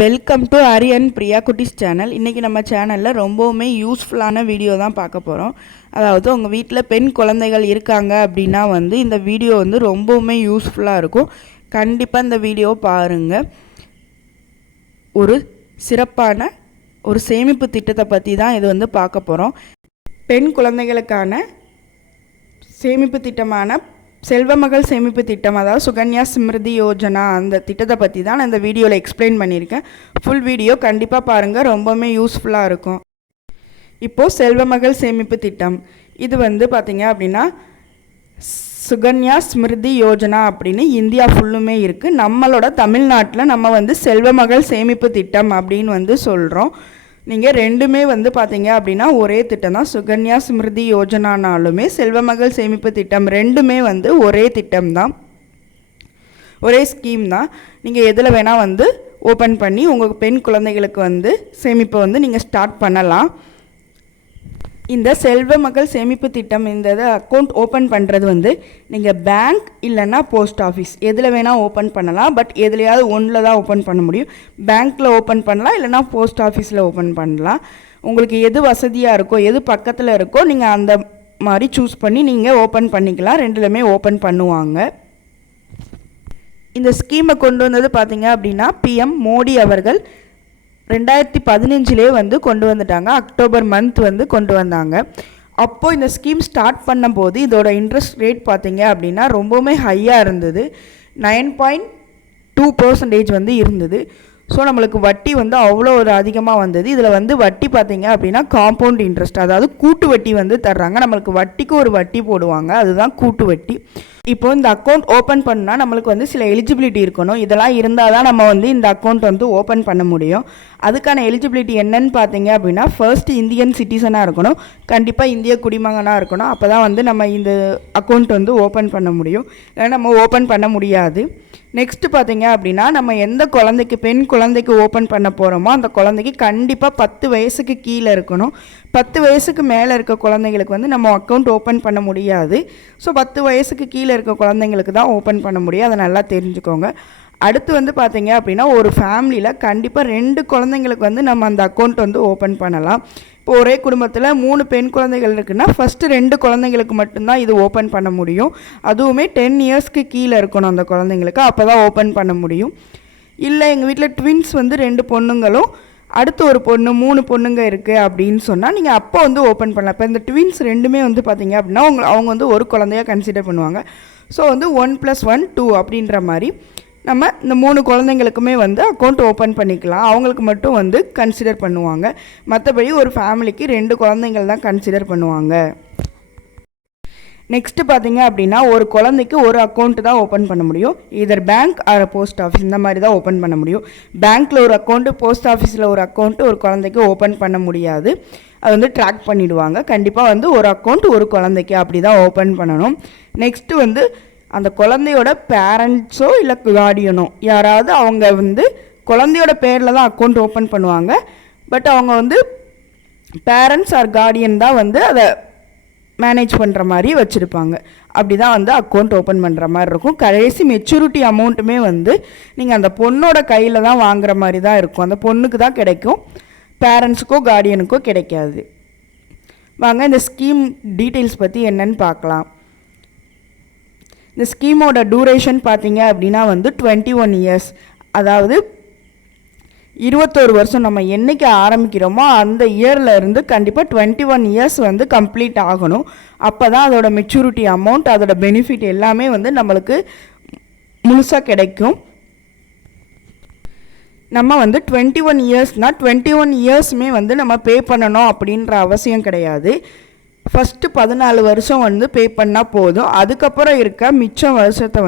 Welcome to Hari and Priya Kuttis channel. இன்றைக்கி நம்ம சேனலில் ரொம்பவுமே யூஸ்ஃபுல்லான வீடியோ தான் பார்க்க போகிறோம். அதாவது உங்கள் வீட்டில் பெண் குழந்தைகள் இருக்காங்க அப்படின்னா இந்த வீடியோ ரொம்பவுமே யூஸ்ஃபுல்லாக இருக்கும். கண்டிப்பாக இந்த வீடியோ பாருங்கள். ஒரு சிறப்பான ஒரு சேமிப்பு திட்டத்தை பற்றி தான் இது பார்க்க போகிறோம். பெண் குழந்தைகளுக்கான சேமிப்பு திட்டமான செல்வமகள் சேமிப்பு திட்டம், அதாவது சுகன்யா ஸ்மிருதி யோஜனா, அந்த திட்டத்தை பற்றி தான் நான் இந்த வீடியோவில் எக்ஸ்பிளைன் பண்ணியிருக்கேன். ஃபுல் வீடியோ கண்டிப்பாக பாருங்கள், ரொம்பவுமே யூஸ்ஃபுல்லாக இருக்கும். இப்போது செல்வமகள் சேமிப்பு திட்டம் இது பார்த்திங்க அப்படின்னா சுகன்யா ஸ்மிருதி யோஜனா அப்படின்னு இந்தியா ஃபுல்லுமே இருக்குது. நம்மளோட தமிழ்நாட்டில் நம்ம செல்வமகள் சேமிப்பு திட்டம் அப்படின்னு சொல்கிறோம். நீங்கள் ரெண்டுமே பார்த்தீங்க அப்படின்னா ஒரே திட்டம் தான். சுகன்யா ஸ்மிருதி யோஜனானாலுமே செல்வமகள் சேமிப்பு திட்டம் ரெண்டுமே ஒரே திட்டம் தான், ஒரே ஸ்கீம் தான். நீங்கள் எதில் வேணால் ஓப்பன் பண்ணி உங்கள் பெண் குழந்தைகளுக்கு சேமிப்பை நீங்கள் ஸ்டார்ட் பண்ணலாம். இந்த செல்வமகள் சேமிப்பு திட்டம் இந்த அக்கௌண்ட் ஓப்பன் பண்ணுறது நீங்கள் பேங்க் இல்லைன்னா போஸ்ட் ஆஃபீஸ் எதில் வேணால் ஓப்பன் பண்ணலாம். பட் எதுலையாவது ஒன்றில் தான் ஓப்பன் பண்ண முடியும். பேங்க்கில் ஓப்பன் பண்ணலாம், இல்லைனா போஸ்ட் ஆஃபீஸில் ஓப்பன் பண்ணலாம். உங்களுக்கு எது வசதியாக இருக்கோ, எது பக்கத்தில் இருக்கோ நீங்கள் அந்த மாதிரி சூஸ் பண்ணி நீங்கள் ஓப்பன் பண்ணிக்கலாம். ரெண்டுலையுமே ஓப்பன் பண்ணுவாங்க. இந்த ஸ்கீமை கொண்டு வந்தது பார்த்திங்க அப்படின்னா பிஎம் மோடி அவர்கள் 2015 கொண்டு வந்துட்டாங்க. அக்டோபர் மந்த் கொண்டு வந்தாங்க. அப்போது இந்த ஸ்கீம் ஸ்டார்ட் பண்ணும்போது இதோட இன்ட்ரெஸ்ட் ரேட் பார்த்திங்க அப்படின்னா ரொம்பவுமே ஹையாக இருந்தது. 9.2% இருந்தது. ஸோ நம்மளுக்கு வட்டி அவ்வளோ ஒரு அதிகமாக வந்தது. இதில் வட்டி பார்த்திங்க அப்படின்னா காம்பவுண்ட் இன்ட்ரெஸ்ட், அதாவது கூட்டு வட்டி தர்றாங்க. நம்மளுக்கு வட்டிக்கு ஒரு வட்டி போடுவாங்க, அதுதான் கூட்டு வட்டி. இப்போ இந்த அக்கௌண்ட் ஓப்பன் பண்ணால் நம்மளுக்கு சில எலிஜிபிலிட்டி இருக்கணும். இதெல்லாம் இருந்தால் தான் நம்ம இந்த அக்கௌண்ட் ஓப்பன் பண்ண முடியும். அதுக்கான எலிஜிபிலிட்டி என்னன்னு பார்த்தீங்க அப்படின்னா, ஃபர்ஸ்ட் இந்தியன் சிட்டிசனாக இருக்கணும், கண்டிப்பாக இந்திய குடிமகனாக இருக்கணும். அப்போ தான் நம்ம இந்த அக்கௌண்ட் ஓப்பன் பண்ண முடியும், இல்லைன்னா நம்ம ஓப்பன் பண்ண முடியாது. நெக்ஸ்ட்டு பார்த்தீங்க அப்படின்னா, நம்ம எந்த குழந்தைக்கு பெண் குழந்தைக்கு ஓப்பன் பண்ண போகிறோமோ அந்த குழந்தைக்கு கண்டிப்பாக 10 வயசுக்கு கீழே இருக்கணும். 10 வயசுக்கு மேலே இருக்க குழந்தைங்களுக்கு நம்ம அக்கௌண்ட் ஓப்பன் பண்ண முடியாது. ஸோ 10 வயசுக்கு கீழே இருக்க குழந்தைங்களுக்கு தான் ஓப்பன் பண்ண முடியும், அதை நல்லா தெரிஞ்சுக்கோங்க. அடுத்து பார்த்தீங்க அப்படின்னா ஒரு ஃபேமிலியில் கண்டிப்பாக 2 குழந்தைங்களுக்கு நம்ம அந்த அக்கௌண்ட் ஓப்பன் பண்ணலாம். இப்போ ஒரே குடும்பத்தில் 3 பெண் குழந்தைகள் இருக்குன்னா ஃபஸ்ட்டு 2 குழந்தைங்களுக்கு மட்டும்தான் இது ஓப்பன் பண்ண முடியும். அதுவுமே 10 இயர்ஸ்க்கு கீழே இருக்கணும் அந்த குழந்தைங்களுக்கு, அப்போ தான் ஓப்பன் பண்ண முடியும். இல்லை எங்கள் வீட்டில் ட்வின்ஸ் 2 பொண்ணுங்களும் அடுத்து ஒரு பொண்ணு 3 பொண்ணுங்க இருக்குது அப்படின்னு சொன்னால் நீங்கள் அப்போ ஓப்பன் பண்ணலாம். இப்போ இந்த ட்வின்ஸ் ரெண்டுமே பார்த்தீங்க அப்படின்னா அவங்க ஒரு குழந்தையாக கன்சிடர் பண்ணுவாங்க. ஸோ 1 + 1 2 அப்படின்ற மாதிரி நம்ம இந்த 3 குழந்தைங்களுக்குமே அக்கௌண்ட் ஓப்பன் பண்ணிக்கலாம். அவங்களுக்கு மட்டும் கன்சிடர் பண்ணுவாங்க. மற்றபடி ஒரு ஃபேமிலிக்கு 2 குழந்தைங்கள் தான் கன்சிடர் பண்ணுவாங்க. நெக்ஸ்ட்டு பார்த்தீங்க அப்படின்னா ஒரு குழந்தைக்கு ஒரு அக்கௌண்ட் தான் ஓப்பன் பண்ண முடியும். இதர் பேங்க் ஆர் போஸ்ட் ஆஃபீஸ் இந்த மாதிரி தான் ஓப்பன் பண்ண முடியும். பேங்க்கில் ஒரு அக்கௌண்ட்டு, போஸ்ட் ஆஃபீஸில் ஒரு அக்கௌண்ட்டு ஒரு குழந்தைக்கு ஓப்பன் பண்ண முடியாது. அது ட்ராக் பண்ணிவிடுவாங்க. கண்டிப்பாக ஒரு அக்கௌண்ட் ஒரு குழந்தைக்கு அப்படி தான் ஓப்பன் பண்ணணும். நெக்ஸ்ட்டு அந்த குழந்தையோட பேரண்ட்ஸோ இல்லை கார்டியனோ யாராவது அவங்க குழந்தையோட பேரில் தான் அக்கௌண்ட் ஓப்பன் பண்ணுவாங்க. பட் அவங்க பேரண்ட்ஸ் ஆர் கார்டியன் தான் அதை மேனேஜ் பண்ணுற மாதிரி வச்சுருப்பாங்க. அப்படி தான் அக்கௌண்ட் ஓப்பன் பண்ணுற மாதிரி இருக்கும். கடைசி மெச்சூரிட்டி அமௌண்ட்டுமே நீங்கள் அந்த பொண்ணோட கையில் தான் வாங்குற மாதிரி தான் இருக்கும். அந்த பொண்ணுக்கு தான் கிடைக்கும், பேரண்ட்ஸுக்கோ கார்டியனுக்கோ கிடைக்காது. வாங்க இந்த ஸ்கீம் டீட்டெயில்ஸ் பற்றி என்னன்னு பார்க்கலாம். இந்த ஸ்கீமோட டூரேஷன் பார்த்தீங்க அப்படின்னா 21 இயர்ஸ், அதாவது 21 வருஷம். நம்ம என்றைக்கு ஆரம்பிக்கிறோமோ அந்த இயரில் இருந்து கண்டிப்பாக 21 இயர்ஸ் கம்ப்ளீட் ஆகணும். அப்போ தான் அதோட மெச்சூரிட்டி அமௌண்ட், அதோட பெனிஃபிட் எல்லாமே நம்மளுக்கு முழுசாக கிடைக்கும். நம்ம 21 இயர்ஸ்னால் 21 இயர்ஸுமே நம்ம பே பண்ணணும் அப்படின்ற அவசியம் கிடையாது. ஃபஸ்ட்டு 14 வருஷம் பே பண்ணால் போதும். அதுக்கப்புறம் இருக்க மிச்சம் வருஷத்தை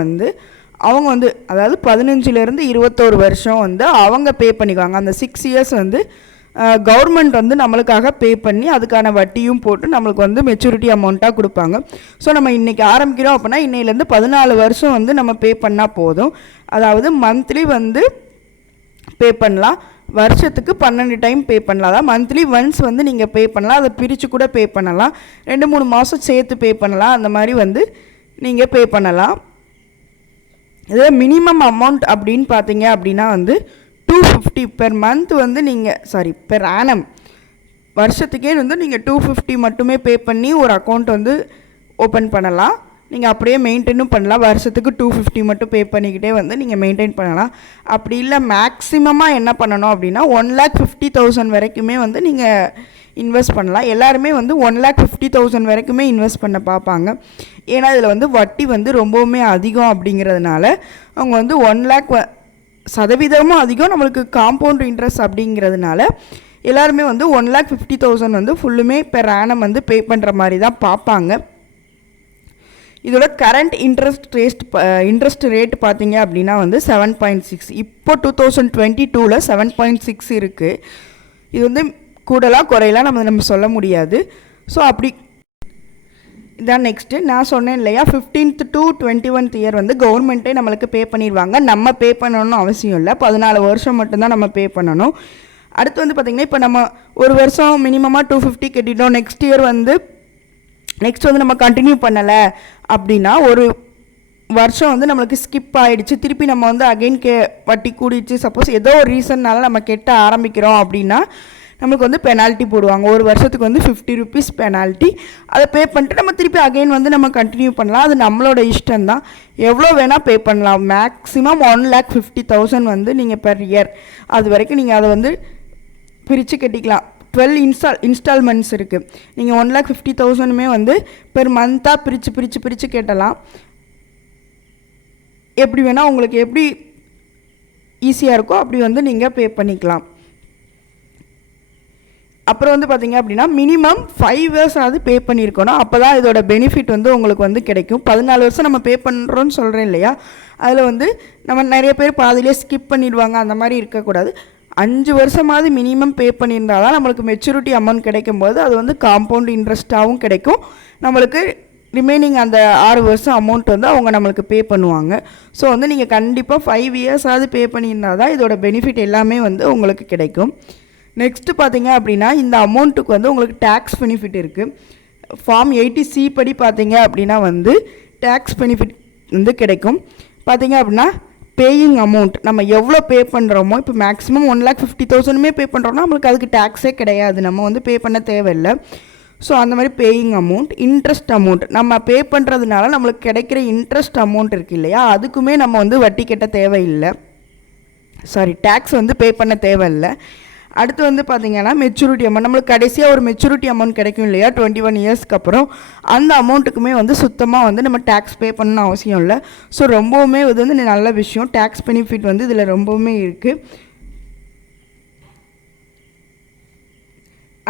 அவங்க அதாவது 15லேருந்து 21 வருஷம் அவங்க பே பண்ணிக்குவாங்க. அந்த 6 இயர்ஸ் கவர்மெண்ட் நம்மளுக்காக பே பண்ணி அதுக்கான வட்டியும் போட்டு நம்மளுக்கு மெச்சூரிட்டி அமௌண்ட்டாக கொடுப்பாங்க. ஸோ நம்ம இன்றைக்கி ஆரம்பிக்கிறோம் அப்படின்னா இன்னையிலேருந்து 14 வருஷம் நம்ம பே பண்ணால் போதும். அதாவது மந்த்லி பே பண்ணலாம், வருஷத்துக்கு 12 டைம் பே பண்ணலாம். அதான் மந்த்லி ஒன்ஸ் நீங்கள் பே பண்ணலாம். அதை பிரித்து கூட பே பண்ணலாம், 2-3 மாதம் சேர்த்து பே பண்ணலாம். அந்த மாதிரி நீங்கள் பே பண்ணலாம். இதில் மினிமம் அமௌண்ட் அப்படின்னு பார்த்தீங்க அப்படின்னா 250 பெர் மந்த் வந்து நீங்கள் பெர் ஆனம் வருஷத்துக்கே வந்து நீங்கள் 250 மட்டுமே பே பண்ணி ஒரு அக்கௌண்ட் வந்து ஓப்பன் பண்ணலாம். நீங்கள் அப்படியே மெயின்டைனும் பண்ணலாம். வருஷத்துக்கு 250 மட்டும் பே பண்ணிக்கிட்டே வந்து நீங்கள் மெயின்டைன் பண்ணலாம். அப்படி இல்லை மேக்ஸிமமாக என்ன பண்ணணும் அப்படின்னா 1,50,000 வரைக்குமே வந்து நீங்கள் இன்வெஸ்ட் பண்ணலாம். எல்லாருமே வந்து 1,50,000 வரைக்குமே இன்வெஸ்ட் பண்ண பார்ப்பாங்க. ஏன்னா இதில் வந்து வட்டி வந்து ரொம்பவுமே அதிகம் அப்படிங்கிறதுனால அவங்க வந்து 1,00,000% அதிகம், நம்மளுக்கு காம்பவுண்ட் இன்ட்ரெஸ்ட் அப்படிங்கிறதுனால எல்லாருமே வந்து 1,50,000 வந்து ஃபுல்லுமே பெர் ஆனம் வந்து பே பண்ணுற மாதிரி தான் பார்ப்பாங்க. இதோட கரண்ட் இன்ட்ரெஸ்ட் ரேட் பார்த்தீங்க அப்படின்னா வந்து 7.6. இப்போ 2022 7.6 இருக்குது. இது வந்து கூடலாம் குறையலாம் நம்ம சொல்ல முடியாது. ஸோ அப்படி இதான் நெக்ஸ்ட்டு நான் சொன்னேன் இல்லையா, 15th to 21st இயர் வந்து கவர்மெண்ட்டே நம்மளுக்கு பே பண்ணிடுவாங்க. நம்ம பே பண்ணணும்னு அவசியம் இல்லை. 14 வருஷம் மட்டும்தான் நம்ம பே பண்ணணும். அடுத்து வந்து பார்த்திங்கன்னா இப்போ நம்ம ஒரு வருஷம் மினிமமாக 250 கட்டிட்டோம். நெக்ஸ்ட் வந்து நம்ம கண்டினியூ பண்ணலை அப்படின்னா ஒரு வருஷம் வந்து நம்மளுக்கு ஸ்கிப் ஆகிடுச்சு, திருப்பி நம்ம வந்து அகெயின் வட்டி கூடிடுச்சு, சப்போஸ் ஏதோ ஒரு ரீசன்னால நம்ம கெட்ட ஆரம்பிக்கிறோம் அப்படின்னா நம்மளுக்கு வந்து பெனால்ட்டி போடுவாங்க. ஒரு வருஷத்துக்கு வந்து 50 rupees பெனால்ட்டி. அதை பே பண்ணிட்டு நம்ம திருப்பி அகெயின் வந்து நம்ம கண்டினியூ பண்ணலாம். அது நம்மளோட இஷ்டம்தான், எவ்வளோ வேணால் பே பண்ணலாம். மேக்ஸிமம் 1,50,000 வந்து நீங்கள் பெர் இயர் அது வரைக்கும் நீங்கள் அதை வந்து பிரித்து கட்டிக்கலாம். 12 இன்ஸ்டால்மெண்ட்ஸ் இருக்குது. நீங்கள் 1,50,000 வந்து பெர் மந்த்தாக பிரித்து கட்டலாம். எப்படி வேணால் உங்களுக்கு எப்படி ஈஸியாக இருக்கோ அப்படி வந்து நீங்கள் பே பண்ணிக்கலாம். அப்புறம் வந்து பார்த்திங்க அப்படின்னா மினிமம் 5 years ஆகுது பே பண்ணியிருக்கணும். அப்போ தான் இதோட பெனிஃபிட் வந்து உங்களுக்கு வந்து கிடைக்கும். 14 வருஷம் நம்ம பே பண்ணுறோன்னு சொல்கிறேன் இல்லையா, அதில் வந்து நம்ம நிறைய பேர் பாதியிலே ஸ்கிப் பண்ணிடுவாங்க. அந்த மாதிரி இருக்கக்கூடாது. 5 வருஷமாவது மினிமம் பே பண்ணியிருந்தால் தான் நம்மளுக்கு மெச்சூரிட்டி அமௌண்ட் கிடைக்கும்போது அது வந்து காம்பவுண்ட் இன்ட்ரெஸ்ட்டாகவும் கிடைக்கும். நம்மளுக்கு ரிமைனிங் அந்த 6 வருஷம் அமௌண்ட் வந்து அவங்க நம்மளுக்கு பே பண்ணுவாங்க. ஸோ வந்து நீங்கள் கண்டிப்பாக 5 years ஆகுது பே பண்ணியிருந்தால் தான் இதோட பெனிஃபிட் எல்லாமே வந்து உங்களுக்கு கிடைக்கும். நெக்ஸ்ட்டு பார்த்தீங்க அப்படின்னா இந்த அமௌண்ட்டுக்கு வந்து உங்களுக்கு டேக்ஸ் பெனிஃபிட் இருக்குது. ஃபார்ம் 80C படி பார்த்தீங்க அப்படின்னா வந்து டேக்ஸ் பெனிஃபிட் வந்து கிடைக்கும். பார்த்தீங்க அப்படின்னா பேயிங் அமௌண்ட் நம்ம எவ்வளோ பே பண்ணுறோமோ, இப்போ மேக்ஸிமம் 1,50,000 பே பண்ணுறோம்னா நம்மளுக்கு அதுக்கு டேக்ஸே கிடையாது, நம்ம வந்து பே பண்ண தேவையில்லை. ஸோ அந்த மாதிரி பேயிங் அமௌண்ட். இன்ட்ரெஸ்ட் அமௌண்ட் நம்ம பே பண்ணுறதுனால நம்மளுக்கு கிடைக்கிற இன்ட்ரெஸ்ட் அமௌண்ட் இருக்குது இல்லையா, அதுக்குமே நம்ம வந்து வட்டி கட்ட தேவையில்லை, டேக்ஸ் வந்து பே பண்ண தேவையில்லை. அடுத்து வந்து பார்த்திங்கன்னா மெச்சூரிட்டி அமௌண்ட். நம்மளுக்கு கடைசியாக ஒரு மெச்சூரிட்டி அமௌண்ட் கிடைக்கும் இல்லையா 21 இயர்ஸ்க்கு அப்புறம், அந்த அமௌண்ட்டுக்குமே வந்து சுத்தமாக வந்து நம்ம டேக்ஸ் பே பண்ணணும்னு அவசியம் இல்லை. ஸோ ரொம்பவுமே இது வந்து நல்ல விஷயம். டேக்ஸ் பெனிஃபிட் வந்து இதில் ரொம்பவுமே இருக்குது.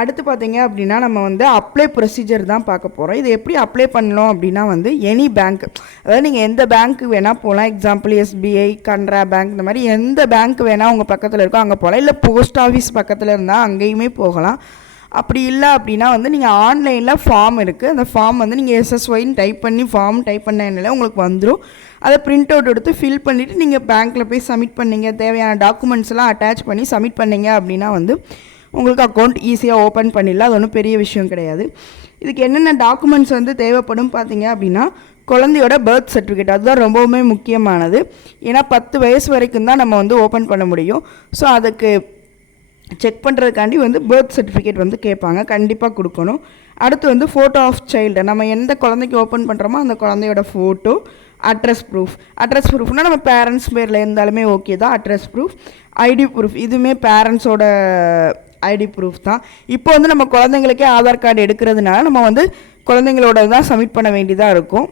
அடுத்து பார்த்திங்க அப்படின்னா நம்ம வந்து அப்ளை ப்ரொசீஜர் தான் பார்க்க போகிறோம். இது எப்படி அப்ளை பண்ணணும் அப்படின்னா வந்து எனி பேங்க், அதாவது நீங்கள் எந்த பேங்க்கு வேணால் போகலாம். எக்ஸாம்பிள் SBI, கனரா பேங்க், இந்த மாதிரி எந்த பேங்க் வேணால் உங்கள் பக்கத்தில் இருக்கோ அங்கே போகலாம். இல்லை போஸ்ட் ஆஃபீஸ் பக்கத்தில் இருந்தால் அங்கேயுமே போகலாம். அப்படி இல்லை அப்படின்னா வந்து நீங்கள் ஆன்லைனில் ஃபார்ம் இருக்குது, அந்த ஃபார்ம் வந்து நீங்கள் SSYன்னு டைப் பண்ணி ஃபார்ம் டைப் பண்ணல உங்களுக்கு வந்துடும். அதை பிரிண்ட் அவுட் எடுத்து ஃபில் பண்ணிவிட்டு நீங்கள் பேங்க்கில் போய் சப்மிட் பண்ணிங்க, தேவையான டாக்குமெண்ட்ஸ்லாம் அட்டாச் பண்ணி சப்மிட் பண்ணிங்க அப்படின்னா வந்து உங்களுக்கு அக்கௌண்ட் ஈஸியாக ஓப்பன் பண்ணிடலாம். அது ஒன்றும் பெரிய விஷயம் கிடையாது. இதுக்கு என்னென்ன டாக்குமெண்ட்ஸ் வந்து தேவைப்படும் பார்த்தீங்க அப்படின்னா குழந்தையோட பர்த் சர்டிஃபிகேட், அதுதான் ரொம்பவுமே முக்கியமானது. ஏன்னா 10 வயசு வரைக்கும் தான் நம்ம வந்து ஓப்பன் பண்ண முடியும். ஸோ அதுக்கு செக் பண்ணுறதுக்காண்டி வந்து பர்த் சர்டிஃபிகேட் வந்து கேட்பாங்க, கண்டிப்பாக கொடுக்கணும். அடுத்து வந்து ஃபோட்டோ ஆஃப் சைல்டு, நம்ம எந்த குழந்தைக்கு ஓப்பன் பண்ணுறோமோ அந்த குழந்தையோட ஃபோட்டோ. அட்ரஸ் ப்ரூஃப்னால் நம்ம பேரண்ட்ஸ் பேரில் இருந்தாலுமே ஓகே தான். அட்ரஸ் ப்ரூஃப், ஐடி ப்ரூஃப், இதுவுமே பேரண்ட்ஸோட ஐடி ப்ரூஃப் தான். இப்போ வந்து நம்ம குழந்தைங்களுக்கே ஆதார் கார்டு எடுக்கிறதுனால நம்ம வந்து குழந்தைங்களோட தான் சப்மிட் பண்ண வேண்டியதாக இருக்கும்.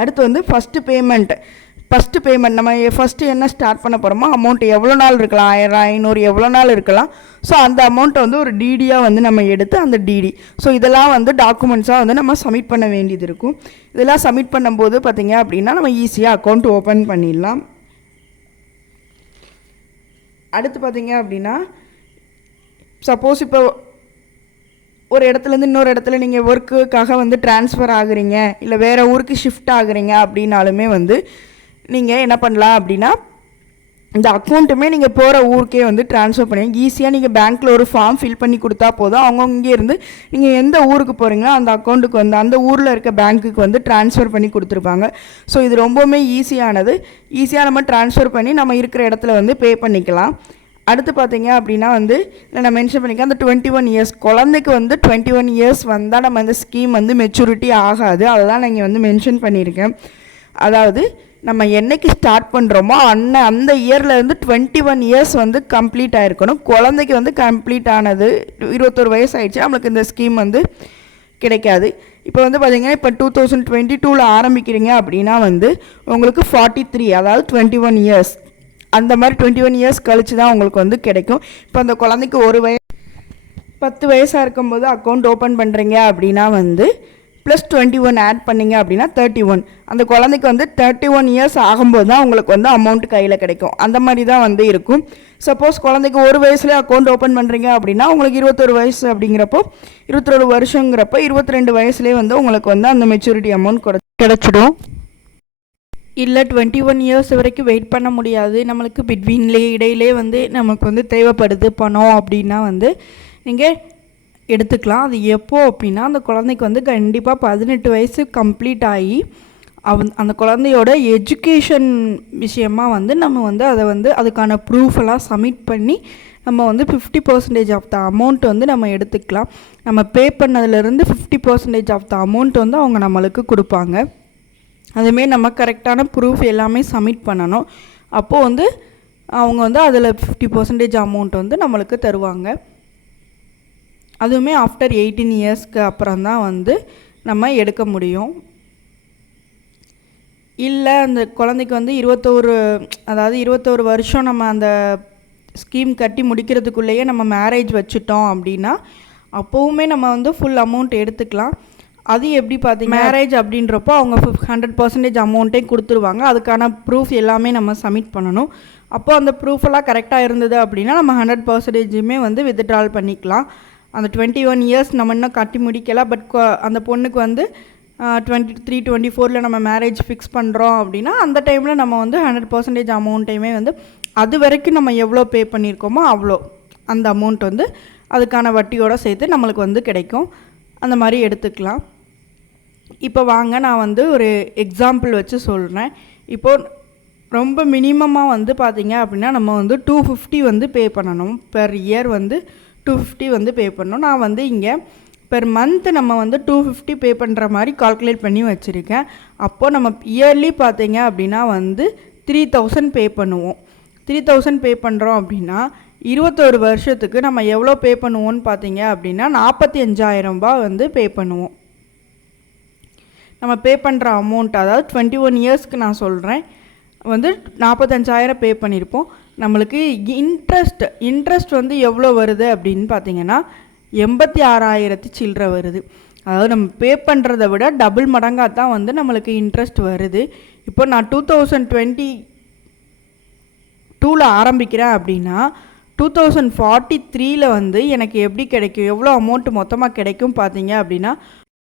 அடுத்து வந்து ஃபஸ்ட்டு பேமெண்ட் நம்ம ஃபஸ்ட்டு என்ன ஸ்டார்ட் பண்ண போகிறோமோ அமௌண்ட் எவ்வளோ நாள் இருக்கலாம், 1000, 500 எவ்வளோ நாள் இருக்கலாம். ஸோ அந்த அமௌண்ட்டை வந்து ஒரு டிடியாக வந்து நம்ம எடுத்து அந்த டிடி, ஸோ இதெல்லாம் வந்து டாக்குமெண்ட்ஸாக வந்து நம்ம சப்மிட் பண்ண வேண்டியது இருக்கும். இதெல்லாம் சப்மிட் பண்ணும்போது பார்த்திங்க அப்படின்னா நம்ம ஈஸியாக அக்கௌண்ட் ஓப்பன் பண்ணிடலாம். அடுத்து பார்த்திங்க அப்படின்னா சப்போஸ் இப்போ ஒரு இடத்துலேருந்து இன்னொரு இடத்துல நீங்கள் ஒர்க்குக்காக வந்து ட்ரான்ஸ்ஃபர் ஆகுறீங்க, இல்லை வேறு ஊருக்கு ஷிஃப்ட் ஆகுறீங்க அப்படின்னாலுமே வந்து நீங்கள் என்ன பண்ணலாம் அப்படின்னா இந்த அக்கௌண்ட்டுமே நீங்கள் போகிற ஊருக்கே வந்து ட்ரான்ஸ்ஃபர் பண்ணி ஈஸியாக நீங்கள் பேங்க்கில் ஒரு ஃபார்ம் ஃபில் பண்ணி கொடுத்தா போதும். அவங்க இங்கே இருந்து நீங்கள் எந்த ஊருக்கு போகிறீங்களோ அந்த அக்கௌண்ட்டுக்கு வந்து அந்த ஊரில் இருக்க பேங்க்குக்கு வந்து ட்ரான்ஸ்ஃபர் பண்ணி கொடுத்துருப்பாங்க. ஸோ இது ரொம்பவுமே ஈஸியானது. ஈஸியாக நம்ம ட்ரான்ஸ்ஃபர் பண்ணி நம்ம இருக்கிற இடத்துல வந்து பே பண்ணிக்கலாம். அடுத்து பார்த்தீங்க அப்படின்னா வந்து இல்லை நான் மென்ஷன் பண்ணிக்கிறேன், அந்த 21 இயர்ஸ் குழந்தைக்கு வந்து 21 இயர்ஸ் வந்தால் நம்ம இந்த ஸ்கீம் வந்து மெச்சூரிட்டி ஆகாது. அதெல்லாம் நான் இங்கே வந்து மென்ஷன் பண்ணியிருக்கேன். அதாவது நம்ம என்னைக்கு ஸ்டார்ட் பண்ணுறோமோ அந்த இயர்லேருந்து 21 இயர்ஸ் வந்து கம்ப்ளீட் ஆகிருக்கணும். குழந்தைக்கு வந்து கம்ப்ளீட் ஆனது 21 வயசு ஆகிடுச்சு, நம்மளுக்கு இந்த ஸ்கீம் வந்து கிடைக்காது. இப்போ வந்து பார்த்திங்கன்னா இப்போ 2022 ஆரம்பிக்கிறீங்க அப்படின்னா வந்து உங்களுக்கு 43, அதாவது 21 இயர்ஸ் அந்த மாதிரி 21 இயர்ஸ் கழிச்சு தான் உங்களுக்கு வந்து கிடைக்கும். இப்போ அந்த குழந்தைக்கு 10 வயசாக இருக்கும்போது அக்கௌண்ட் ஓப்பன் பண்ணுறீங்க அப்படின்னா வந்து +21 ஆட் பண்ணிங்க அப்படின்னா 31. அந்த குழந்தைக்கு வந்து 31 இயர்ஸ் ஆகும்போது தான் உங்களுக்கு வந்து அமௌண்ட் கையில் கிடைக்கும். அந்த மாதிரி தான் வந்து இருக்கும். சப்போஸ் குழந்தைக்கு 1 வயசுலேயே அக்கௌண்ட் ஓப்பன் பண்ணுறீங்க அப்படின்னா உங்களுக்கு 21 வயசு அப்படிங்கிறப்போ 21 வருஷங்கிறப்போ 22 வயசுலேயே வந்து உங்களுக்கு வந்து அந்த மெச்சூரிட்டி அமௌண்ட் கிடச்சிடும். இல்லை 21 இயர்ஸ் வரைக்கும் வெயிட் பண்ண முடியாது, நம்மளுக்கு இடையிலே வந்து நமக்கு வந்து தேவைப்படுது பணம் அப்படின்னா வந்து நீங்கள் எடுத்துக்கலாம். அது எப்போ அப்படின்னா அந்த குழந்தைக்கு வந்து கண்டிப்பாக 18 வயசு கம்ப்ளீட் ஆகி அந்த குழந்தையோட எஜுகேஷன் விஷயமாக வந்து நம்ம வந்து அதை வந்து அதுக்கான ப்ரூஃபெல்லாம் சப்மிட் பண்ணி நம்ம வந்து 50% ஆஃப் த அமௌண்ட் வந்து நம்ம எடுத்துக்கலாம். நம்ம பே பண்ணதுலேருந்து 50% ஆஃப் த அமௌண்ட் வந்து அவங்க நம்மளுக்கு கொடுப்பாங்க. அதுமாரி நம்ம கரெக்டான ப்ரூஃப் எல்லாமே சப்மிட் பண்ணணும். அப்போது வந்து அவங்க வந்து அதில் 50% அமௌண்ட் வந்து நம்மளுக்கு தருவாங்க. அதுவுமே ஆஃப்டர் 18 இயர்ஸ்க்கு அப்புறம் தான் வந்து நம்ம எடுக்க முடியும். இல்லை அந்த குழந்தைக்கு வந்து 21 வருஷம் நம்ம அந்த ஸ்கீம் கட்டி முடிக்கிறதுக்குள்ளேயே நம்ம மேரேஜ் வச்சுட்டோம் அப்படின்னா அப்போவுமே நம்ம வந்து ஃபுல் அமௌண்ட் எடுத்துக்கலாம். அது எப்படி பார்த்தீங்க, மேரேஜ் அப்படின்றப்போ அவங்க 100% அமௌண்ட்டே கொடுத்துருவாங்க. அதுக்கான ப்ரூஃப் எல்லாமே நம்ம சப்மிட் பண்ணணும். அப்போது அந்த ப்ரூஃபெல்லாம் கரெக்டாக இருந்தது அப்படின்னா நம்ம 100%மே வந்து வித்ட்ரால் பண்ணிக்கலாம். அந்த 21 இயர்ஸ் நம்ம இன்னும் கட்டி முடிக்கலை, பட் அந்த பொண்ணுக்கு வந்து 23-24 நம்ம மேரேஜ் ஃபிக்ஸ் பண்ணுறோம் அப்படின்னா அந்த டைமில் நம்ம வந்து 100% அமௌண்ட்டையுமே வந்து அது வரைக்கும் நம்ம எவ்வளோ பே பண்ணியிருக்கோமோ அவ்வளோ அந்த அமௌண்ட் வந்து அதுக்கான வட்டியோடு சேர்த்து நம்மளுக்கு வந்து கிடைக்கும். அந்த மாதிரி எடுத்துக்கலாம். இப்போ வாங்க நான் வந்து ஒரு எக்ஸாம்பிள் வச்சு சொல்கிறேன். இப்போது ரொம்ப மினிமமாக வந்து பார்த்திங்க அப்படின்னா நம்ம வந்து 250 வந்து பே பண்ணணும். பெர் இயர் வந்து 250 வந்து பே பண்ணணும். நான் வந்து இங்கே பெர் மந்த் நம்ம வந்து 250 பே பண்ணுற மாதிரி கால்குலேட் பண்ணி வச்சுருக்கேன். அப்போது நம்ம இயர்லி பார்த்திங்க அப்படின்னா வந்து 3000 பே பண்ணுவோம். 3000 பே பண்ணுறோம் அப்படின்னா 21 வருஷத்துக்கு நம்ம எவ்வளோ பே பண்ணுவோன்னு பார்த்தீங்க அப்படின்னா 45,000 ரூபாய் வந்து பே பண்ணுவோம். நம்ம பே பண்ணுற அமௌண்ட், அதாவது 21 இயர்ஸ்க்கு நான் சொல்கிறேன், வந்து 45,000 பே பண்ணியிருப்போம். நம்மளுக்கு இன்ட்ரெஸ்ட் வந்து எவ்வளோ வருது அப்படின்னு பார்த்தீங்கன்னா 86,000 சில்லற வருது. அதாவது நம்ம பே பண்ணுறதை விட டபுள் மடங்காக தான் வந்து நம்மளுக்கு இன்ட்ரெஸ்ட் வருது. இப்போ நான் 2022 ஆரம்பிக்கிறேன் அப்படின்னா 2043 வந்து எனக்கு எப்படி கிடைக்கும், எவ்வளோ அமௌண்ட் மொத்தமாக கிடைக்கும் பார்த்தீங்க அப்படின்னா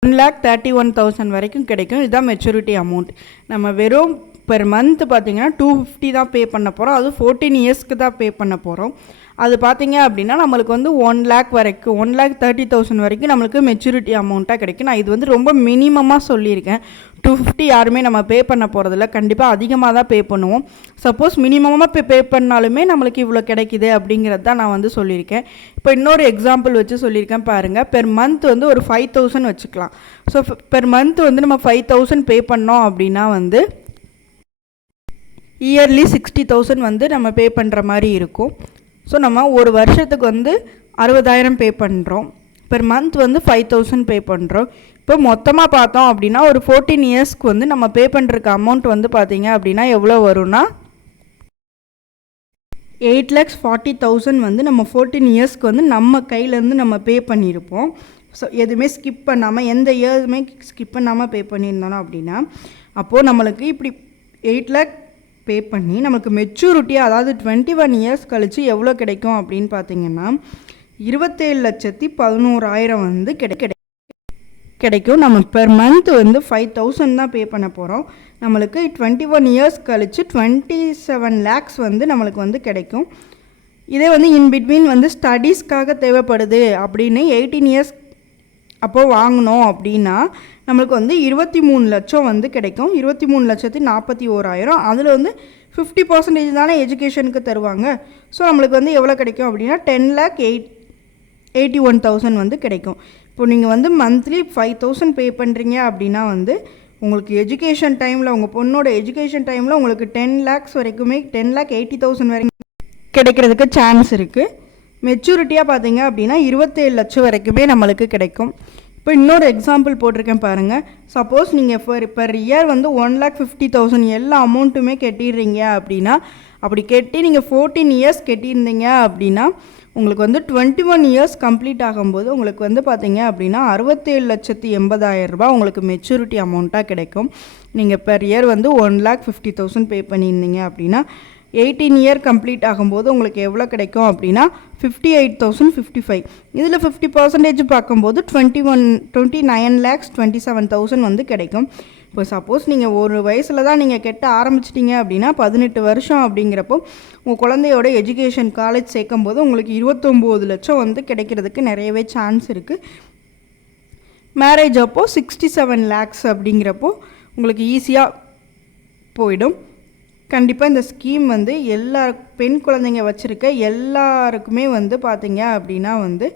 1,31,000 வரைக்கும் கிடைக்கும். இதுதான் மெச்சூரிட்டி அமௌண்ட். நம்ம வெறும் பெர் மந்த் பார்த்திங்கன்னா 250 தான் பே பண்ண போகிறோம். அது 14 இயர்ஸ்க்கு தான் பே பண்ண போகிறோம். அது பார்த்திங்க அப்படின்னா நம்மளுக்கு வந்து 1 lakh வரைக்கும் 1,30,000 வரைக்கும் நம்மளுக்கு மெச்சூரிட்டி அமௌண்ட்டாக கிடைக்கும். நான் இது வந்து ரொம்ப மினிமமாக சொல்லியிருக்கேன். 250 யாருமே நம்ம பே பண்ண போகிறதில்ல, கண்டிப்பாக அதிகமாக தான் பே பண்ணுவோம். சப்போஸ் மினிமமாக பே பண்ணாலுமே நம்மளுக்கு இவ்வளோ கிடைக்குது அப்படிங்கிறது தான் நான் வந்து சொல்லியிருக்கேன். இப்போ இன்னொரு எக்ஸாம்பிள் வச்சு சொல்லியிருக்கேன் பாருங்கள். பெர் மந்த் வந்து ஒரு 5,000 வச்சுக்கலாம். ஸோ பெர் மந்த் வந்து நம்ம 5,000 பே பண்ணோம் அப்படின்னா வந்து இயர்லி 60,000 வந்து நம்ம பே பண்ணுற மாதிரி இருக்கும். ஸோ நம்ம ஒரு வருஷத்துக்கு வந்து 60,000 பே பண்ணுறோம். பெர் மந்த் வந்து 5,000 பே பண்ணுறோம். இப்போ மொத்தமாக பார்த்தோம் அப்படின்னா ஒரு 14 இயர்ஸ்க்கு வந்து நம்ம பே பண்ணுறக்கு அமௌண்ட் வந்து பார்த்திங்க அப்படின்னா எவ்வளோ வரும்னா 8,40,000 வந்து நம்ம 14 இயர்ஸ்க்கு வந்து நம்ம கையிலேருந்து நம்ம பே பண்ணியிருப்போம். ஸோ எதுவுமே ஸ்கிப் பண்ணாமல், எந்த இயர்ஸுமே ஸ்கிப் பண்ணாமல் பே பண்ணியிருந்தோம் அப்படின்னா அப்போது நம்மளுக்கு இப்படி 8 lakh பே பண்ணி நமக்கு மெச்சூரிட்டியாக, அதாவது 21 இயர்ஸ் கழித்து எவ்வளோ கிடைக்கும் அப்படின்னு பார்த்தீங்கன்னா 27,11,000 வந்து கிடைக்கும். கிடைக்கும். நம்ம பெர் மந்த் வந்து 5000 தான் பே பண்ண போகிறோம். நம்மளுக்கு 21 இயர்ஸ் கழித்து 27 lakhs வந்து நம்மளுக்கு வந்து கிடைக்கும். இதே வந்து இன் பிட்வீன் வந்து ஸ்டடீஸ்க்காக தேவைப்படுது அப்படின்னு 18 இயர்ஸ் அப்போது வாங்கினோம் அப்படின்னா நம்மளுக்கு வந்து 23 லட்சம் வந்து கிடைக்கும். 23,41,000. அதில் வந்து 50% தானே எஜுகேஷனுக்கு தருவாங்க. ஸோ நம்மளுக்கு வந்து எவ்வளோ கிடைக்கும் அப்படின்னா 10,81,000 வந்து கிடைக்கும். இப்போ நீங்கள் வந்து மந்த்லி 5000 பே பண்ணுறீங்க அப்படின்னா வந்து உங்களுக்கு எஜுகேஷன் டைமில் உங்கள் பொண்ணோட எஜுகேஷன் டைமில் உங்களுக்கு 10 lakhs வரைக்குமே 10,80,000 வரைக்கும் கிடைக்கிறதுக்கு சான்ஸ் இருக்குது. மெச்சூரிட்டியாக பார்த்தீங்க அப்படின்னா 27 லட்சம் வரைக்குமே நம்மளுக்கு கிடைக்கும். இப்போ இன்னொரு எக்ஸாம்பிள் போட்டிருக்கேன் பாருங்கள். சப்போஸ் நீங்கள் பெர் இயர் வந்து 1,50,000 எல்லா அமௌண்ட்டுமே கட்டிடுறீங்க அப்படின்னா, அப்படி கட்டி நீங்கள் 14 இயர்ஸ் கட்டியிருந்தீங்க அப்படின்னா உங்களுக்கு வந்து 21 இயர்ஸ் கம்ப்ளீட் ஆகும்போது உங்களுக்கு வந்து பார்த்தீங்க அப்படின்னா 67,80,000 ரூபாய் உங்களுக்கு மெச்சூரிட்டி அமௌண்ட்டாக கிடைக்கும். நீங்கள் பெர் இயர் வந்து 1,50,000 பே பண்ணியிருந்தீங்க அப்படின்னா 18 இயர் கம்ப்ளீட் ஆகும்போது உங்களுக்கு எவ்வளோ கிடைக்கும் அப்படின்னா 58,055. இதில் 50% பார்க்கும்போது 29,27,000 வந்து கிடைக்கும். இப்போ சப்போஸ் நீங்கள் ஒரு வயசில் தான் நீங்கள் கெட்ட ஆரம்பிச்சிட்டிங்க அப்படின்னா 18 வருஷம் அப்படிங்கிறப்போ உங்கள் குழந்தையோட எஜுகேஷன் காலேஜ் சேர்க்கும் போது உங்களுக்கு 29 லட்சம் வந்து கிடைக்கிறதுக்கு நிறையவே சான்ஸ் இருக்குது. மேரேஜ் அப்போது 67 lakhs அப்படிங்கிறப்போ உங்களுக்கு ஈஸியாக போயிடும். கண்டிப்பாக இந்த ஸ்கீம் வந்து எல்லா பெண் குழந்தைங்க வச்சுருக்க எல்லாருக்குமே வந்து பார்த்தீங்க அப்படின்னா வந்து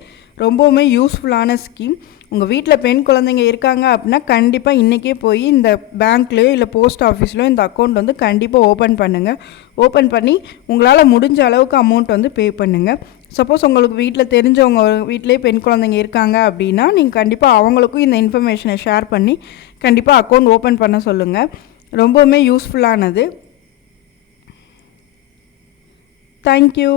ரொம்பவுமே யூஸ்ஃபுல்லான ஸ்கீம். உங்கள் வீட்டில் பெண் குழந்தைங்க இருக்காங்க அப்படின்னா கண்டிப்பாக இன்றைக்கே போய் இந்த பேங்க்லேயோ இல்லை போஸ்ட் ஆஃபீஸ்லையோ இந்த அக்கௌண்ட் வந்து கண்டிப்பாக ஓப்பன் பண்ணுங்கள். ஓப்பன் பண்ணி உங்களால் முடிஞ்ச அளவுக்கு அமௌண்ட் வந்து பே பண்ணுங்கள். சப்போஸ் உங்களுக்கு வீட்டில் தெரிஞ்சவங்க வீட்டிலே பெண் குழந்தைங்க இருக்காங்க அப்படின்னா நீங்கள் கண்டிப்பாக அவங்களுக்கும் இந்த இன்ஃபர்மேஷனை ஷேர் பண்ணி கண்டிப்பாக அக்கௌண்ட் ஓப்பன் பண்ண சொல்லுங்கள். ரொம்பவுமே யூஸ்ஃபுல்லானது. தேங்க்யூ.